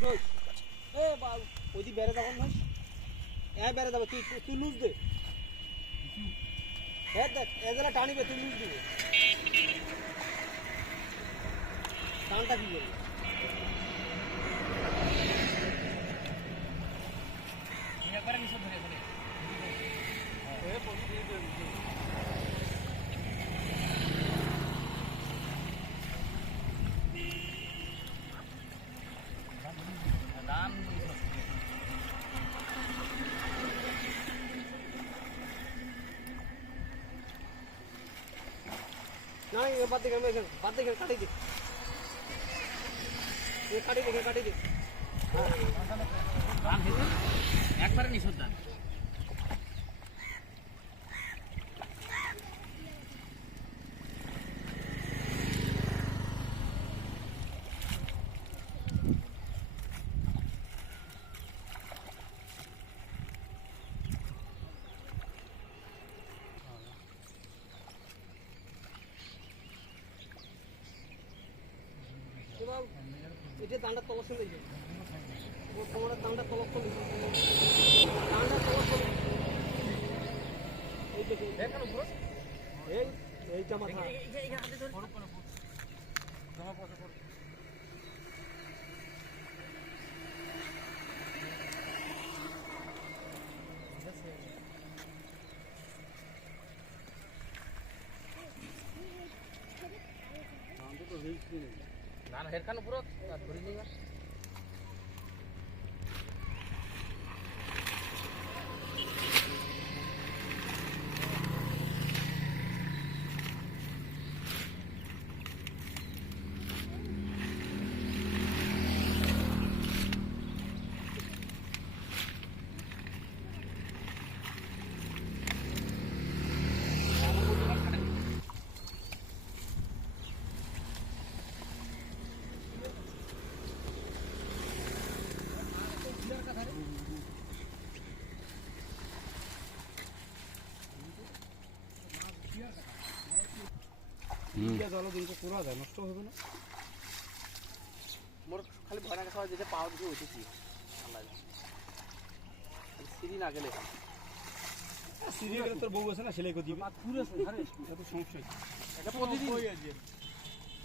এ বাল ওইদি বেরে যাবো না এ বেরে যাবো তুই লুজ দে হ্যাঁ দেখ এজলা টানিবে তুই লুজ দিবে টানটা কি করবে একবারে নিচে ধরে ধরে এ পড়ি দিয়ে দে দান না ये बात देख काटी दे ये काटी दे हां একবারে নিছর দান এটা দান্ডা তলক চলে যায় ও তোমার দান্ডা তলক চলে যায় দান্ডা তলক চলে এই দেখো দেখো ব্রো এইটা মাথা এই হাতে ধর তোমার পাশে করো দান্ডা তো রিস্ক নেই না হেরখান পুরো ধরে নিবা নষ্ট হবে না মোর খালি ভয় না যেতে পাওয়া দিয়ে উঠেছি সিঁড়ি না গেলে সিঁড়ি গেলে তোর বউ আছে না সেলাই করে দিবি পুরো এত সমস্যা এটা প্রতিদিন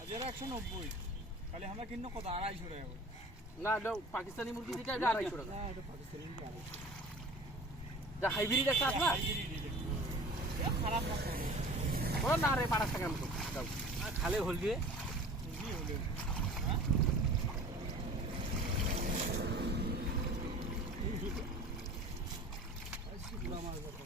আজ এরা 190 খালি আমরা কিন্ন কত 250 টাকা না এটা পাকিস্তানি মুরগি দিটা 250 টাকা না এটা পাকিস্তানি মুরগি যা হাইব্রিড একটা আছে না খারাপ না ও না রে 5 টাকার মতো দাও খালে হল দিয়ে মুরগি হল হ্যাঁ আজকে পুরো মাছ ধরো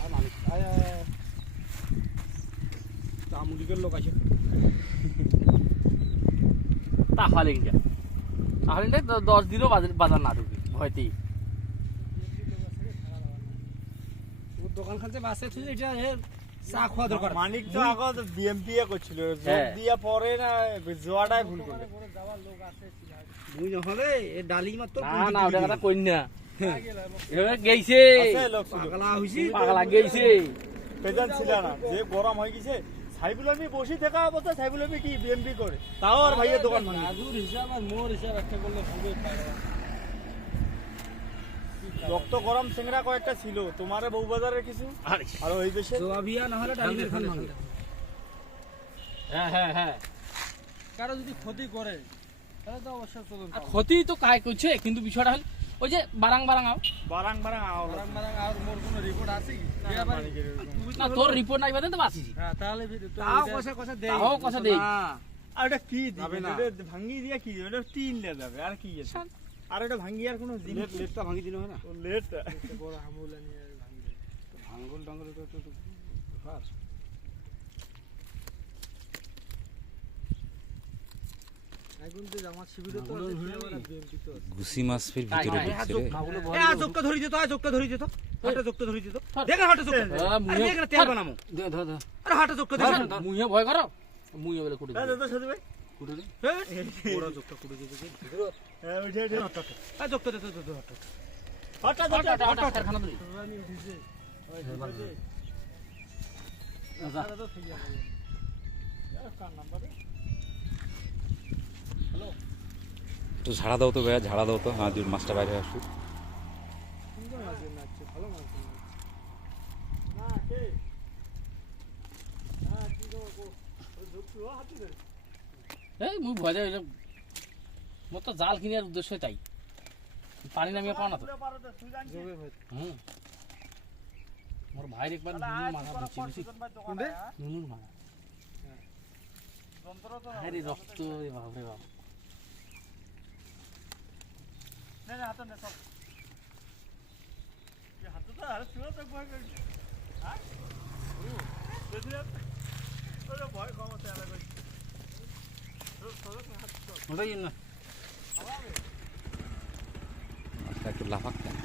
আর মালিক আয়া তা মুরগির লোক আছে তাহলে ইন্ডিয়া তাহলে 10 দিনও বাজার না ঢুকি ভয়তেই ওর দোকান খানতে বাসে ছিল এটা চা খাওয়া দরকার মানিক তো আগে বিএমপি এ করছিল জব দিয়া পরে না জোয়াটাই ভুল করবে যাওয়ার লোক আছে দুই হলে এ ডালি মাত্র না ওটা কথা কই না এ গেইছে পাগলা হইছি পাগলা গেইছে পেজান ছিল না যে গরম হয়ে গেছে সাইবুল আমি বসে থাকা অবস্থা সাইবুল আমি কি বিএমপি করে তাও আর ভাইয়ের দোকান ভাঙে আজুর হিসাব আর মোর হিসাব একটা করলে খুবই পাগলা রক্ত গরম সিংড়া কয়েকটা ছিল তোমারে বউ বাজারে কিছু আর ওই বেশে জোয়াবিয়া না হলে ডালিমের খান ভাঙে হ্যাঁ কারো যদি ক্ষতি করে তাহলে তো অবশ্যই চলুন ক্ষতি তো কাই করছে কিন্তু বিষয়টা হল ওই যে বারাং আর মোর কোনো রিপোর্ট আছে কি না তোর রিপোর্ট নাই বাদে তো বাসিছি হ্যাঁ তাহলে তাও কথা দেই আর এটা কি দিবে না এটা ভাঙি দিয়া কি এটা টিন লে যাবে আর কি আছে আর এটা ভাঙি আর কোনো জিনিস লেটটা ভাঙি দিন হয় না ও লেটটা বড় হামুলা নিয়ে ভাঙি দেয় তো ভাঙল ডাঙ্গল তো ফার এখন তো জামা শিবিরে তো গুসি মাছ ফির ভিতরে ঢুকছে রে এ আজকটা ধরি দিত আজকটা ধরি দিত হাটা জকটা ধরি দিত দেখেন হাটা জকটা আরে দেখেন তেল বানামু দে আরে হাটা জকটা দেখেন মুইয়া ভয় করো মুইয়া বলে কুড়ি দাদা সাথে ভাই কুড়ি দে বড় জকটা কুড়ি দে হ্যাঁ ওই যে হাটা আ জকটা দে হাটা হাটা খানা ধরি রানি উঠিছে একটু ঝাড়া দাও তো ভাইয়া, ঝাড়া দাও তো, হ্যাঁ মাছটা বাইরে আসুক। সুন্দর মাছ নাচছে, ভালো মাছ না কে হ্যাঁ কি গো ওই ঝুপটু হাতি রে এই মুই ভয় হইলাম, মোর তো জাল কিনার উদ্দেশ্য তাই, পানি নামিয়ে পাও না তো। যোগে ভাই হুম, মোর ভাইয়ের একবার নুনুর মাথা দিচ্ছি বুঝি, কোন데 নুনুর মাথা, ভাইরে রক্ত রে বাপ রে বাপ। নে নে হাত নে সব ये हाथ तो हर चूहा तक भाग गई हां देखिए अरे भाई कौन से अलग है तो सड़क में हाथ तो ওটাই না মাছটা একটু লাফাক কেন?